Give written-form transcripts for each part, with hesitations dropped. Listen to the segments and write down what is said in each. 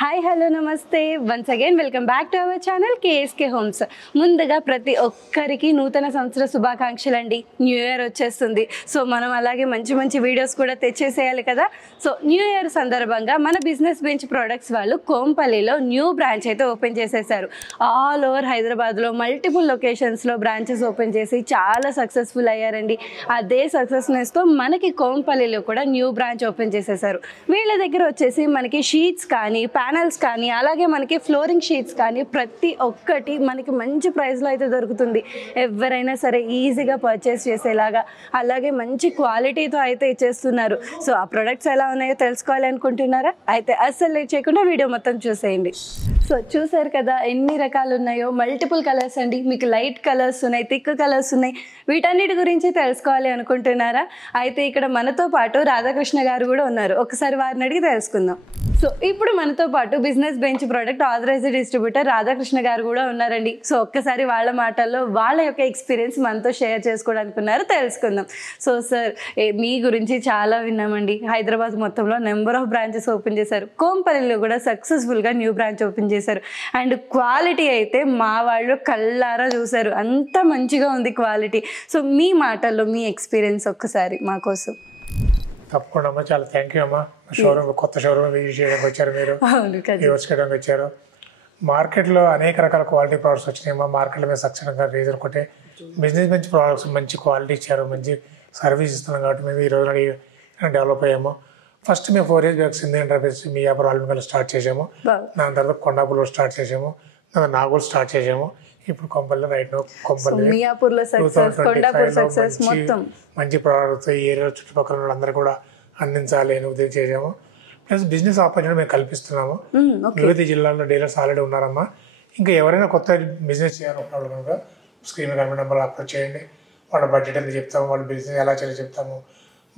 Hi hello నమస్తే once again welcome back to our channel KSK homes. ముందుగా ప్రతి ఒక్కరికి నూతన సంవత్సర శుభాకాంక్షలు అండి. న్యూ ఇయర్ వచ్చేస్తుంది. సో మనం అలాగే మంచి మంచి వీడియోస్ కూడా తెచ్చేసేయాలి కదా. సో న్యూ ఇయర్ సందర్భంగా మన బిజినెస్ బెంచ్ ప్రొడక్ట్స్ వాళ్ళు కోంపల్లిలో న్యూ బ్రాంచ్ అయితే ఓపెన్ చేసేసారు. ఆల్ ఓవర్ హైదరాబాద్లో మల్టిపుల్ లొకేషన్స్లో బ్రాంచెస్ ఓపెన్ చేసి చాలా సక్సెస్ఫుల్ అయ్యారండి. అదే సక్సెస్నెస్తో మనకి కోంపల్లిలో కూడా న్యూ బ్రాంచ్ ఓపెన్ చేసేసారు. వీళ్ళ దగ్గర వచ్చేసి మనకి షీట్స్ కానీ ప్యానల్స్ కానీ అలాగే మనకి ఫ్లోరింగ్ షీట్స్ కానీ ప్రతి ఒక్కటి మనకి మంచి ప్రైస్లో అయితే దొరుకుతుంది. ఎవరైనా సరే ఈజీగా పర్చేస్ చేసేలాగా అలాగే మంచి క్వాలిటీతో అయితే ఇచ్చేస్తున్నారు. సో ఆ ప్రొడక్ట్స్ ఎలా ఉన్నాయో తెలుసుకోవాలి అనుకుంటున్నారా? అయితే అస్సలు లేట్ చేయకుండా వీడియో మొత్తం చూసేయండి. సో చూసారు కదా ఎన్ని రకాలు ఉన్నాయో, మల్టిపుల్ కలర్స్ అండి. మీకు లైట్ కలర్స్ ఉన్నాయి, థిక్ కలర్స్ ఉన్నాయి. వీటన్నిటి గురించి తెలుసుకోవాలి అనుకుంటున్నారా? అయితే ఇక్కడ మనతో పాటు రాధాకృష్ణ గారు కూడా ఉన్నారు. ఒకసారి వారిని అడిగి తెలుసుకుందాం. సో ఇప్పుడు మనతో పాటు business bench product authorised distributor Radhakrishna garu కూడా ఉన్నారండి. సో ఒక్కసారి వాళ్ళ మాటల్లో వాళ్ళ యొక్క ఎక్స్పీరియన్స్ మనతో షేర్ చేసుకోవడానుకున్నారు, తెలుసుకుందాం. సో సార్, మీ గురించి చాలా విన్నామండి. హైదరాబాద్ మొత్తంలో నెంబర్ ఆఫ్ బ్రాంచెస్ ఓపెన్ చేశారు. కోంపల్లిలో కూడా సక్సెస్ఫుల్గా న్యూ బ్రాంచ్ ఓపెన్ చేశారు. అండ్ క్వాలిటీ అయితే మా వాళ్ళు కళ్ళారా చూశారు, అంత మంచిగా ఉంది క్వాలిటీ. సో మీ మాటల్లో మీ ఎక్స్పీరియన్స్ ఒక్కసారి మా కోసం. తప్పకుండా అమ్మా, చాలా థ్యాంక్ యూ అమ్మా. షోరూమ్ కొత్త షోరూమ్ విజిట్ చేయడానికి వచ్చారు, మీరు యూస్ చేయడానికి వచ్చారు. మార్కెట్లో అనేక రకాల క్వాలిటీ ప్రోడక్ట్స్ వచ్చినాయమ్మా. మార్కెట్లో మేము సక్సెస్గా రీజన్ ఒకటే, బిజినెస్ మంచి ప్రోడక్ట్స్ మంచి క్వాలిటీ ఇచ్చారు, మంచి సర్వీస్ ఇస్తున్నాం కాబట్టి మేము ఈ రోజున డెవలప్ అయ్యాము. ఫస్ట్ మేము 4 years back Sindhu enterprises Miyapur ఆల్మికల్ స్టార్ట్ చేసాము. దాని తర్వాత కొండాపూర్లో స్టార్ట్ చేసాము, నాగూర్ స్టార్ట్ చేసాము. ఇప్పుడు కొంపల్లి రైట్ నో కొంపల్లి మంచి ప్రోడక్ట్స్ ఈ ఏరియా చుట్టుపక్కల వాళ్ళందరూ కూడా అందించాలి అని ఉద్దేశం చేసాము. ప్లస్ బిజినెస్ ఆపర్చునిటీ మేము కల్పిస్తున్నాము. వివిధ జిల్లాల్లో డీలర్స్ ఆల్రెడీ ఉన్నారమ్మా. ఇంకా ఎవరైనా కొత్త బిజినెస్ చేయాలనుకున్న కనుక స్క్రీన్ గవర్నమెంట్ నెంబర్ అప్రోచ్ చేయండి. వాళ్ళ బడ్జెట్ ఎంత చెప్తాము, వాళ్ళ బిజినెస్ ఎలా చేయాలో చెప్తాము.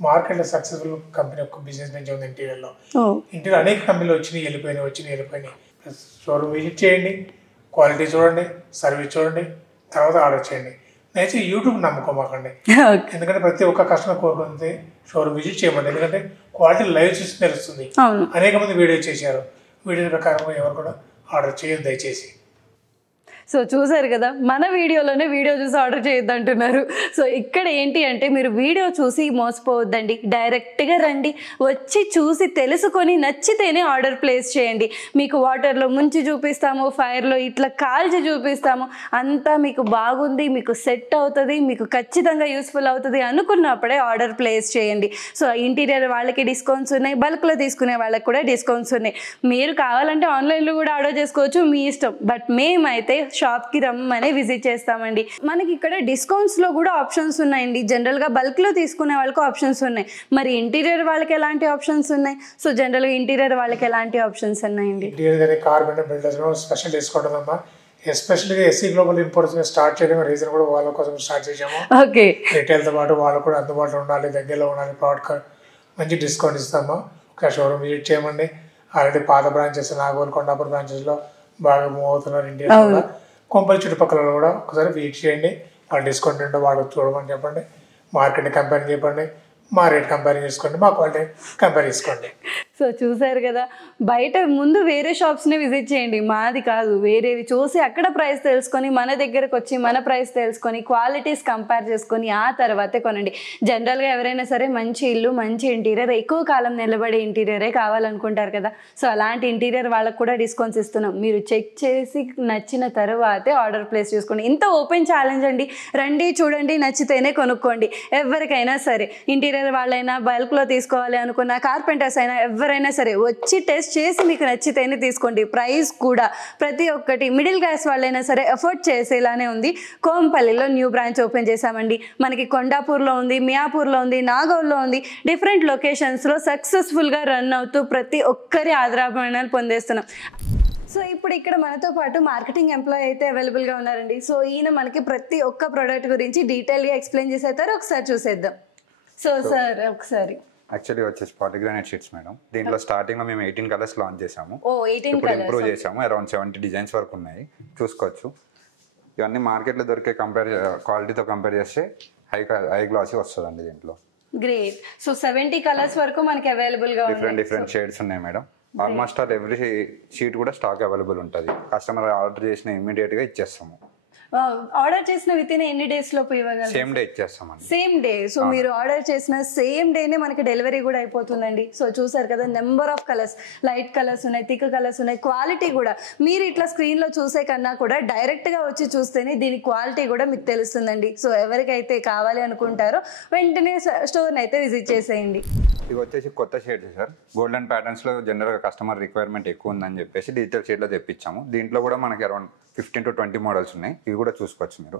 మార్కెట్లో సక్సెస్ఫుల్ కంపెనీ ఒక బిజినెస్ బెంచ్ ఉంది ఇంటీరియర్లో. ఇంటీరియర్ అనేక కంపెనీలు వచ్చినాయి వెళ్ళిపోయినాయి. షోరూమ్ విజిట్ చేయండి, క్వాలిటీ చూడండి, సర్వీస్ చూడండి, తర్వాత ఆర్డర్ చేయండి. నేచర్ యూట్యూబ్ నమ్ముకోమాకండి, ఎందుకంటే ప్రతి ఒక్క కస్టమర్ కోరుకుంది షోరూమ్ విజిట్ చేయమండి. ఎందుకంటే క్వాలిటీ లైవ్ చూసి తెలుస్తుంది. అనేక మంది వీడియో చేశారు, వీడియో ప్రకారం ఎవరు కూడా ఆర్డర్ చేయొద్దు దయచేసి. సో చూసారు కదా, మన వీడియోలోనే వీడియో చూసి ఆర్డర్ చేయొద్దు అంటున్నారు. సో ఇక్కడ ఏంటి అంటే మీరు వీడియో చూసి మోసపోవద్దండి, డైరెక్ట్గా రండి, వచ్చి చూసి తెలుసుకొని నచ్చితేనే ఆర్డర్ ప్లేస్ చేయండి. మీకు వాటర్లో ముంచి చూపిస్తాము, ఫైర్లో ఇట్లా కాల్చి చూపిస్తాము, అంతా మీకు బాగుంది, మీకు సెట్ అవుతుంది, మీకు ఖచ్చితంగా యూస్ఫుల్ అవుతుంది అనుకున్నప్పుడే ఆర్డర్ ప్లేస్ చేయండి. సో ఇంటీరియర్ వాళ్ళకి డిస్కౌంట్స్ ఉన్నాయి, బల్క్లో తీసుకునే వాళ్ళకి కూడా డిస్కౌంట్స్ ఉన్నాయి. మీరు కావాలంటే ఆన్లైన్లో కూడా ఆర్డర్ చేసుకోవచ్చు, మీ ఇష్టం. బట్ మేమైతే షాప్కి రమ్మని విజిట్ చేస్తామండి. మనకి ఇక్కడ డిస్కౌంట్స్లో కూడా ఆప్షన్స్ ఉన్నాయండి. జనరల్గా బల్క్లో తీసుకునే వాళ్ళకి ఆప్షన్స్ ఉన్నాయి. మరి ఇంటీరియర్ వాళ్ళకి ఎలాంటి ఆప్షన్స్ ఉన్నాయి? సో జనరల్గా ఇంటీరియర్ వాళ్ళకి ఎలాంటి ఆప్షన్స్ ఉన్నాయండి? Interior carbon builders special discount ఉందమ్మా. ఎస్పెషల్గా ఎస్సీ గ్లోబల్ ఇంపోర్ట్స్ స్టార్ట్ చేయడం రీజన్ కూడా వాళ్ళ కోసం స్టార్ట్ చేసాము. ఓకే, రిటైల్తో పాటు వాళ్ళు కూడా అందుబాటులో ఉండాలి, దగ్గరలో ఉండాలి, ప్రోడక్ట్ మంచి డిస్కౌంట్ ఇస్తాము. ఒక షోరూమ్ విజిట్ చేయమండి. ఆల్రెడీ పాత బ్రాంచెస్ నాగోల్ కొండాపూర్ బ్రాంచెస్లో బాగా మూవ్ అవుతున్నారు. ఇంటీరియర్ కూడా కొంపల్లి చుట్టుపక్కల కూడా ఒకసారి విజిట్ చేయండి. వాళ్ళు డిస్కౌంట్ ఉంటే వాళ్ళు చూడమని చెప్పండి, మార్కెట్ని కంపేర్ చెప్పండి, మా రేట్ కంపేర్ చేసుకోండి, మా క్వాలిటీ కంపేర్ చేసుకోండి. సో చూసారు కదా, బయట ముందు వేరే షాప్స్ని విజిట్ చేయండి, మాది కాదు, వేరేవి చూసి అక్కడ ప్రైస్ తెలుసుకొని మన దగ్గరకు వచ్చి మన ప్రైస్ తెలుసుకొని క్వాలిటీస్ కంపేర్ చేసుకొని ఆ తర్వాతే కొనండి. జనరల్గా ఎవరైనా సరే మంచి ఇల్లు, మంచి ఇంటీరియర్, ఎక్కువ కాలం నిలబడే ఇంటీరియరే కావాలనుకుంటారు కదా. సో అలాంటి ఇంటీరియర్ వాళ్ళకు కూడా డిస్కౌంట్స్ ఇస్తున్నాం. మీరు చెక్ చేసి నచ్చిన తర్వాతే ఆర్డర్ ప్లేస్ చేసుకోండి. ఇంత ఓపెన్ ఛాలెంజ్ అండి. రండి, చూడండి, నచ్చితేనే కొనుక్కోండి. ఎవరికైనా సరే, ఇంటీరియర్ వాళ్ళైనా, బల్క్లో తీసుకోవాలి అనుకున్న కార్పెంటర్స్ అయినా, ఎవరైనా సరే వచ్చి టెస్ట్ చేసి మీకు నచ్చితేనే తీసుకోండి. ప్రైస్ కూడా ప్రతి ఒక్కటి మిడిల్ క్లాస్ వాళ్ళైనా సరే ఎఫోర్డ్ చేసేలానే ఉంది. కోంపల్లిలో న్యూ బ్రాంచ్ ఓపెన్ చేశామండి. మనకి కొండాపూర్లో ఉంది, మియాపూర్లో ఉంది, నాగోల్లో ఉంది. డిఫరెంట్ లొకేషన్స్లో సక్సెస్ఫుల్గా రన్ అవుతూ ప్రతి ఒక్కరి ఆదరాభిమానాలు పొందేస్తున్నాం. సో ఇప్పుడు ఇక్కడ మనతో పాటు మార్కెటింగ్ ఎంప్లాయీ అయితే అవైలబుల్గా ఉన్నారండి. సో ఈయన మనకి ప్రతి ఒక్క ప్రోడక్ట్ గురించి డీటెయిల్గా ఎక్స్ప్లెయిన్ చేసేస్తారు. ఒకసారి చూసేద్దాం. సో సార్ ఒకసారి యాక్చువల్లీ వచ్చేసి పాలిగ్రానైట్ షీట్స్ మేడం. దీంట్లో స్టార్టింగ్ లో మేము 18 కలర్స్ లాంచ్ చేసాము. ఇప్పుడు ఇంప్రూవ్ చేసాము. అరౌండ్ 70 డిజైన్స్ వరకు ఉన్నాయి, చూసుకోవచ్చు. ఇవన్నీ మార్కెట్ లో దొరికే క్వాలిటీతో కంపేర్ చేస్తే హై గ్లాసీ వస్తుందండి దీంట్లో. గ్రేట్. సో 70 కలర్స్ వరకు మనకి అవైలబుల్ గా ఉన్నాయి. డిఫరెంట్ షేడ్స్ ఉన్నాయి madam. Almost all every sheet కూడా స్టాక్ అవైలబుల్ ఉంటుంది. కస్టమర్ ఆర్డర్ చేసిన ఇమ్మీడియట్ గా ఇచ్చేస్తాము. ఆర్డర్ చేసిన విత్ ఇన్ ఎన్ని డేస్ లోపు ఇవ్వగలరు? సేమ్ డే ఇచ్చేస్తామండి. Same day. సో మీరు ఆర్డర్ చేసిన సేమ్ డేనే మనకి డెలివరీ కూడా అయిపోతుందండి. సో చూసారు కదా, number of colours, light colours ఉన్నాయి, థిక్ కలర్స్ ఉన్నాయి. క్వాలిటీ కూడా మీరు ఇట్లా స్క్రీన్ లో చూసే కన్నా కూడా డైరెక్ట్ గా వచ్చి చూస్తేనే దీని క్వాలిటీ కూడా మీకు తెలుస్తుందండి. సో ఎవరికైతే కావాలి అనుకుంటారో వెంటనే స్టోర్ అయితే విజిట్ చేసేయండి. ఇవి వచ్చేసి కొత్త షేడ్స్ సార్. గోల్డెన్ ప్యాటర్న్స్ లో జనరల్ గా కస్టమర్ రిక్వైర్మెంట్ ఎక్కువ ఉందని చెప్పేసి డిజిటల్ షేడ్ లో తెప్పించాము. దీంట్లో కూడా మనకి అరౌండ్ 15 to 20 మోడల్స్ ఉన్నాయి. ఇవి కూడా చూసుకోవచ్చు మీరు.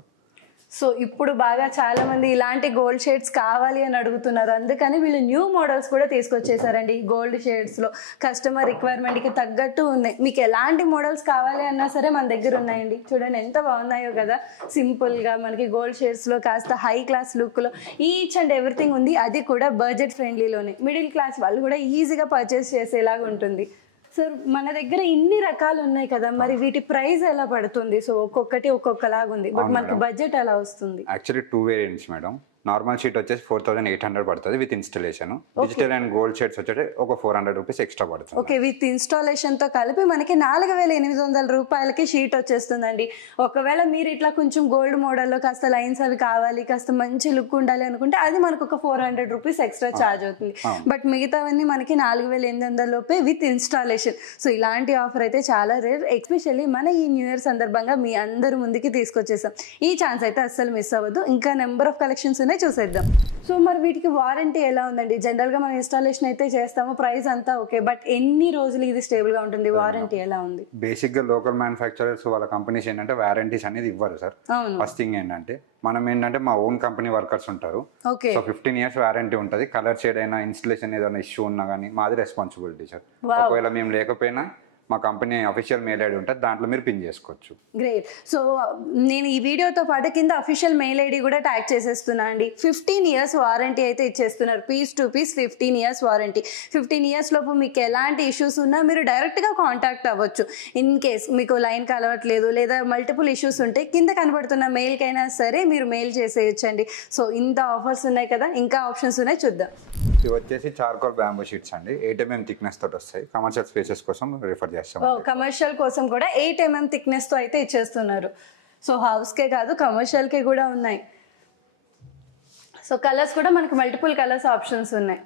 సో ఇప్పుడు బాగా చాలా మంది ఇలాంటి గోల్డ్ షేడ్స్ కావాలి అని అడుగుతున్నారు. అందుకని వీళ్ళు న్యూ మోడల్స్ కూడా తీసుకొచ్చేసారండి. గోల్డ్ షేడ్స్ లో కస్టమర్ రిక్వైర్మెంట్ కి తగ్గట్టు ఉన్నాయి. మీకు ఎలాంటి మోడల్స్ కావాలి అన్నా సరే మన దగ్గర ఉన్నాయండి. చూడండి ఎంత బాగున్నాయో కదా. సింపుల్ గా మనకి గోల్డ్ షేడ్స్ లో కాస్త హై క్లాస్ లుక్ లో ఈచ్ అండ్ ఎవ్రీథింగ్ ఉంది. అది కూడా బడ్జెట్ ఫ్రెండ్లీలోనే. మిడిల్ క్లాస్ వాళ్ళు కూడా ఈజీగా పర్చేస్ చేసేలాగా ఉంటుంది. సార్ మన దగ్గర ఇన్ని రకాలు ఉన్నాయి కదా, మరి వీటి ప్రైస్ ఎలా పడుతుంది? సో ఒక్కొక్కటి ఒక్కొక్కలాగా ఉంది, బట్ మనకి బడ్జెట్ ఎలా వస్తుంది? Actually 2 variants madam. Normal sheet వచ్చేసి 4800 పడుతుంది with installation. Digital and gold sheets వచ్చేసి ఒక 400 రూపీస్ ఎక్స్ట్రా పడుతుంది. ఓకే, విత్ ఇన్స్టాలేషన్ తో కలిపి మనకి 4800 రూపాయలకి షీట్ వచ్చేస్తుందండి. ఒకవేళ మీరు ఇట్లా కొంచెం గోల్డ్ మోడల్లో కాస్త లైన్స్ అవి కావాలి, కాస్త మంచి లుక్ ఉండాలి అనుకుంటే అది మనకు ఒక 400 రూపీస్ ఎక్స్ట్రా ఛార్జ్ అవుతుంది. బట్ మిగతావన్నీ మనకి 4800 లోపే విత్ ఇన్స్టాలేషన్. సో ఇలాంటి ఆఫర్ అయితే చాలా రేర్. ఎస్పెషల్లీ మన ఈ న్యూ ఇయర్ సందర్భంగా మీ అందరి ముందుకి తీసుకొచ్చేసాం. ఈ ఛాన్స్ అయితే అస్సలు మిస్ అవ్వద్దు. ఇంకా నెంబర్ ఆఫ్ కలెక్షన్స్ ఉన్నాయి, చూసేద్దాం. సో మరి వీటికి వారంటీ ఎలా ఉందండి? జనరల్ గా మనం ఇన్స్టాలేషన్ అయితే చేస్తాము, ప్రైస్ అంతా ఓకే, బట్ ఎన్ని రోజులు ఇది స్టేబుల్ గా ఉంటుంది? వారంటీ ఎలా ఉంది? బేసిక్ గా లోకల్ మ్యానుఫ్యాక్చరర్స్ వాళ్ళ కంపెనీస్ ఏంటంటే వారంటీస్ అనేది ఇవ్వరు సార్. ఫస్ట్ థింగ్ ఏంటంటే మనం ఏంటంటే మా ఓన్ కంపెనీ వర్కర్స్ ఉంటారు. సో 15 years వారంటీ ఉంటుంది. కలర్ షేడ్ అయినా ఇన్స్టలేషన్ ఏదైనా ఇష్యూ ఉన్నా కానీ మాది రెస్పాన్సిబిలిటీ సార్. ఒకవేళ మేము లేకపోయినా మా కంపెనీ అఫీషియల్ మెయిల్ ఐడి ఉంటుంది, దాంట్లో మీరు పిన్ చేసుకోవచ్చు. గ్రేట్. సో నేను ఈ వీడియోతో పాటు కింద అఫీషియల్ మెయిల్ ఐడి కూడా ట్యాగ్ చేసేస్తున్నా అండి. 15 years వారంటీ అయితే ఇచ్చేస్తున్నారు. Piece to piece 15 years warranty. 15 years లోపు మీకు ఎలాంటి ఇష్యూస్ ఉన్నా మీరు డైరెక్ట్గా కాంటాక్ట్ అవ్వచ్చు. ఇన్ కేస్ మీకు లైన్ కలవట్లేదు లేదా మల్టిపుల్ ఇష్యూస్ ఉంటే కింద కనబడుతున్న మెయిల్కైనా సరే మీరు మెయిల్ చేసేయచ్చండి. సో ఇంత ఆఫర్స్ ఉన్నాయి కదా, ఇంకా ఆప్షన్స్ ఉన్నాయి, చూద్దాం. ఇవి వచ్చేసి చార్కోల్ బ్యాంబూ షీట్స్ అండి. 8 mm థిక్నెస్ తోటి వస్తాయి. కమర్షియల్ స్పేసెస్ కోసం రిఫర్ చేస్తాం. కమర్షియల్ కోసం కూడా 8 mm థిక్నెస్ తో అయితే ఇచ్చేస్తున్నారు. సో హౌస్ కే కాదు, కమర్షియల్ కే కూడా ఉన్నాయి. సో కలర్స్ కూడా మనకి మల్టిపుల్ కలర్స్ ఆప్షన్స్ ఉన్నాయి.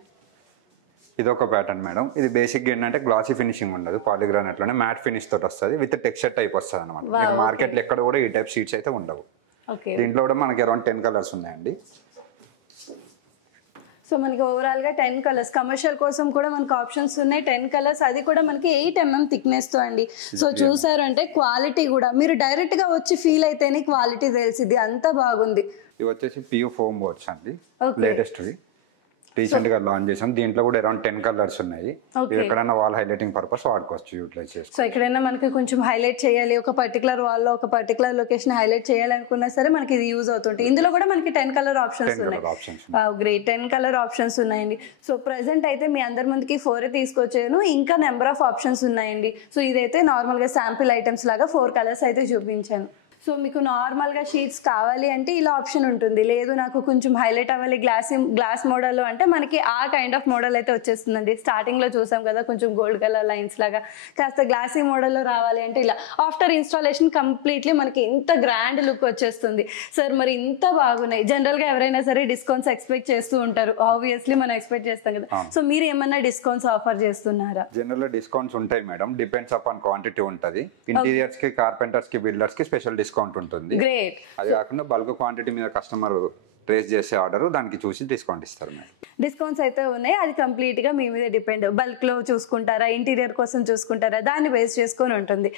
ఇది ఒక ప్యాటర్న్ మేడం. ఇది బేసిక్ ఏంటంటే గ్లాసీ ఫినిషింగ్ ఉండదు, పాలిగ్రానైట్ లోనే మ్యాట్ ఫినిష్ తోటి వస్తుంది విత్ టెక్స్చర్ టైప్ వస్తుంది అనమాట. మార్కెట్ లో ఎక్కడ కూడా ఈ టైప్ షీట్స్ అయితే ఉండవు. దీంట్లో కూడా మనకి అరౌండ్ 10 కలర్స్ ఉన్నాయండి. సో మనకి ఓవరాల్ గా 10 కలర్స్. కమర్షియల్ కోసం కూడా మనకి ఆప్షన్స్ ఉన్నాయి. 10 కలర్స్, అది కూడా మనకి 8 mm థిక్నెస్ తో అండి. సో చూసారంటే క్వాలిటీ కూడా మీరు డైరెక్ట్ గా వచ్చి ఫీల్ అయితేనే క్వాలిటీ తెలిసింది, అంత బాగుంది. ఇవి వచ్చేసి పియూ ఫోమ్ బోర్డ్స్ అండి, లేటెస్ట్ రీసెంట్ గా లాంచ్ చేసాం. దీంట్లో కూడా అరౌండ్ 10 కలర్స్ ఉన్నాయి. ఎక్కడైనా వాల్ హైలైటింగ్ పర్పస్ వాడుకోవచ్చు, యూటిలైజ్ చేసుకోవచ్చు. సో ఎక్కడైనా మనకి కొంచెం హైలైట్ చేయాలి, ఒక పర్టికులర్ వాల్ లో ఒక పర్టికులర్ లొకేషన్ హైలైట్ చేయాలనుకున్నా సరే మనకి ఇది యూజ్ అవుతుంది. ఇందులో కూడా మనకి 10 కలర్ ఆప్షన్స్ ఉన్నాయి. గ్రేట్, 10 కలర్ ఆప్షన్స్ ఉన్నాయండి. సో ప్రెసెంట్ అయితే మీ అందరి ముందుకి 4 తీసుకొచ్చాను, ఇంకా నెంబర్ ఆఫ్ ఆప్షన్స్ ఉన్నాయండి. సో ఇదైతే నార్మల్ గా శాంపిల్ ఐటమ్స్ లాగా 4 కలర్స్ అయితే చూపించాను. సో మీకు నార్మల్గా షీట్స్ కావాలి అంటే ఇలా ఆప్షన్ ఉంటుంది. లేదు నాకు కొంచెం హైలైట్ అవ్వాలి గ్లాస్ మోడల్లో అంటే మనకి ఆ కైండ్ ఆఫ్ మోడల్ అయితే వచ్చేస్తుందండి. స్టార్టింగ్లో చూసాం కదా కొంచెం గోల్డ్ కలర్ లైన్స్ లాగా, కాస్త గ్లాసీ మోడల్లో రావాలి అంటే ఇలా. ఆఫ్టర్ ఇన్స్టాలేషన్ కంప్లీట్లీ మనకి ఇంత గ్రాండ్ లుక్ వచ్చేస్తుంది. సార్ మరి ఇంత బాగున్నాయి. జనరల్గా ఎవరైనా సరే డిస్కౌంట్స్ ఎక్స్పెక్ట్ చేస్తూ ఉంటారు, ఆబ్వియస్లీ మనం ఎక్స్పెక్ట్ చేస్తాం కదా. సో మీరు ఏమన్నా డిస్కౌంట్స్ ఆఫర్ చేస్తున్నారా? జనరల్ డిస్కౌంట్స్ ఉంటాయి మేడం, డిపెండ్స్ అపాన్ క్వాంటిటీ ఉంటుంది. ఇంటీరియర్స్ కి, కార్పెంటర్స్ కి, బిల్డర్స్ కి స్పెషల్ డిస్కౌంట్ ఉంటుంది. అది కాకుండా బల్క్ క్వాంటిటీ మీద కస్టమర్ ట్రేస్ చేసే ఆర్డర్ దానికి చూసి డిస్కౌంట్ ఇస్తారు. డిస్కౌంట్స్ అయితే ఉన్నాయి, అది కంప్లీట్ గా మీ మీద డిపెండ్. బల్క్ లో చూసుకుంటారా, ఇంటీరియర్ కోసం చూసుకుంటారా, దాన్ని బేస్ చేసుకొని ఉంటుంది.